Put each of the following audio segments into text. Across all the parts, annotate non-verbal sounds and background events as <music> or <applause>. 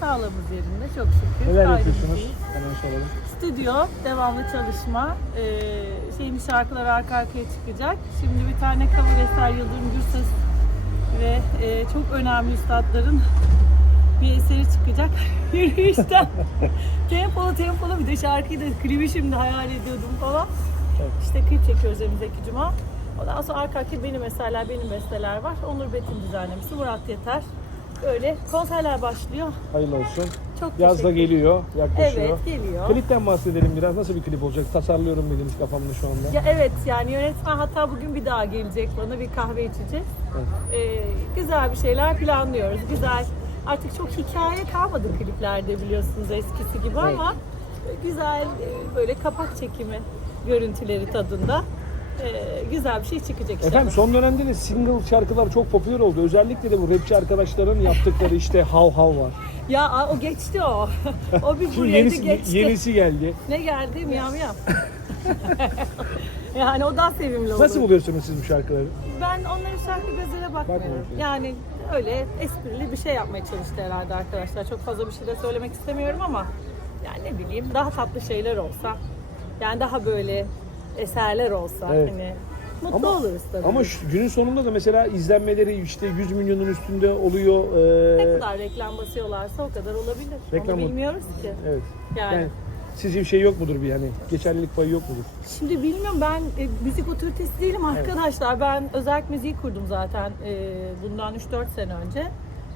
Sağlığımız yerinde çok şükür. Neler yapıyorsunuz? Hemen soralım. Stüdyo, devamlı çalışma. Ee, şeyin şarkılar arka arkaya çıkacak. Şimdi bir tane cover eser Yıldırım Gürses ve e, çok önemli üstadların bir eseri çıkacak. <laughs> Yürüyüşten. <laughs> tempolu tempolu bir de şarkıyı da klibi şimdi hayal ediyordum falan. Evet. İşte klip çekiyoruz önümüzdeki cuma. Ondan sonra arka arkaya benim eserler, benim besteler var. Onur Betin düzenlemesi, Murat Yeter. Böyle konserler başlıyor. Hayırlı olsun. Çok Yaz da teşekkür geliyor, yaklaşıyor. Evet geliyor. Klipten bahsedelim biraz. Nasıl bir klip olacak? Tasarlıyorum dediniz kafamda şu anda. Ya evet yani yönetmen hatta bugün bir daha gelecek bana bir kahve içeceğiz. Evet. Ee, güzel bir şeyler planlıyoruz. Güzel. Artık çok hikaye kalmadı kliplerde biliyorsunuz eskisi gibi ama güzel e, böyle kapak çekimi görüntüleri tadında güzel bir şey çıkacak inşallah. Efendim son dönemde de single şarkılar çok popüler oldu. Özellikle de bu rapçi arkadaşların yaptıkları işte hav hav var. Ya o geçti o. <laughs> o bir buraya yenisi, geçti. yenisi geldi. Ne geldi? Miyav miyav. <laughs> yani o daha sevimli oldu. Nasıl buluyorsunuz siz bu şarkıları? Ben onların şarkı gözüyle bakmıyorum. Yani öyle esprili bir şey yapmaya çalıştı herhalde arkadaşlar. Çok fazla bir şey de söylemek istemiyorum ama yani ne bileyim daha tatlı şeyler olsa yani daha böyle eserler olsa Evet. hani mutlu Ama- oluruz tabii. Ama şu, günün sonunda da mesela izlenmeleri işte 100 milyonun üstünde oluyor. ne Ee, kadar reklam basıyorlarsa o kadar olabilir. Reklam Onu bilmiyoruz ki. evet. Yani. Yani sizce bir şey yok mudur bir hani geçerlilik payı yok mudur? Şimdi bilmiyorum ben e, müzik otoritesi değilim arkadaşlar. Ben özel müziği kurdum zaten e, bundan 3-4 sene önce.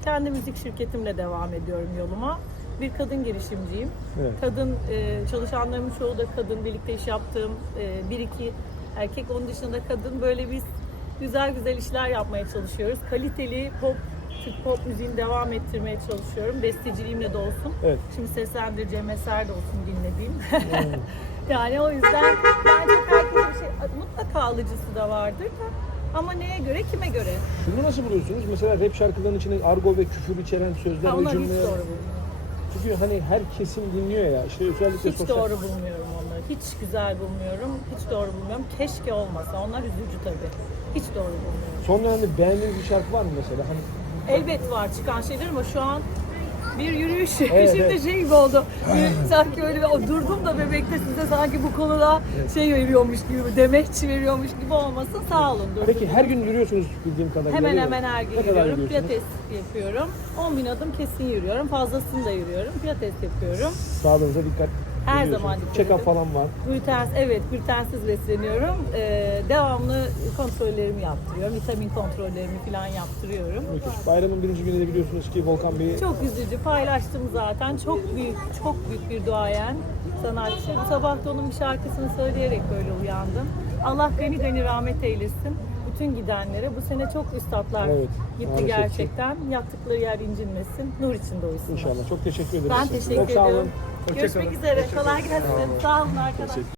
Kendi müzik şirketimle devam ediyorum yoluma. Bir kadın girişimciyim. Evet. Kadın e, çalışanlarımın çoğu da kadın. Birlikte iş yaptığım e, bir iki erkek. Onun dışında kadın böyle biz güzel güzel işler yapmaya çalışıyoruz. Kaliteli pop Türk pop müziğini devam ettirmeye çalışıyorum. Besteciliğimle de olsun. Evet. Şimdi seslendireceğim eser de olsun dinlediğim. <laughs> yani o yüzden bence herkesin bir şey mutlaka alıcısı da vardır da. Ama neye göre, kime göre? Şunu nasıl buluyorsunuz? Mesela rap şarkıların içine argo ve küfür içeren sözler Ha, ve onlar hiç cümleler. doğru bulmuyorum. Çünkü hani her kesim dinliyor ya. İşte özellikle Hiç sosyal... doğru bulmuyorum onları. Hiç güzel bulmuyorum. Hiç doğru bulmuyorum. Keşke olmasa. Onlar üzücü tabii. Hiç doğru bulmuyorum. Son dönemde beğendiğiniz bir şarkı var mı mesela? Hani Elbet var çıkan şeyler ama şu an bir yürüyüş Evet, <laughs> şimdi evet. şey gibi oldu. Bir, sanki öyle bir, o durdum da bebekte size sanki bu konuda şey veriyormuş gibi, demeç veriyormuş gibi olmasın. Sağ olun. Durdum. Peki her gün yürüyorsunuz bildiğim kadarıyla. Hemen değil mi? hemen her gün Ne kadar yürüyorum. yürüyorsunuz? Pilates yapıyorum. 10 bin adım kesin yürüyorum. Fazlasını da yürüyorum. Pilates yapıyorum. Sağlığınıza dikkat Her zaman Check-up falan var. Gluten, evet glutensiz besleniyorum. Ee, devamlı kontrollerimi yaptırıyorum. Vitamin kontrollerimi falan yaptırıyorum. Müthiş. Bayramın birinci günü de biliyorsunuz ki Volkan Bey'i Çok üzücü paylaştım zaten. Çok büyük, çok büyük bir duayen sanatçı. Bu sabah da onun bir şarkısını söyleyerek böyle uyandım. Allah gani gani rahmet eylesin. Bütün gidenlere bu sene çok üstadlar Evet, gitti maalesef ki. gerçekten. Yattıkları yer incinmesin. Nur içinde uyusunlar. inşallah. Çok teşekkür ederiz. Ben teşekkür Çok sağ olun. ediyorum. Görüşmek üzere. Kolay gelsin. Sağ olun arkadaşlar.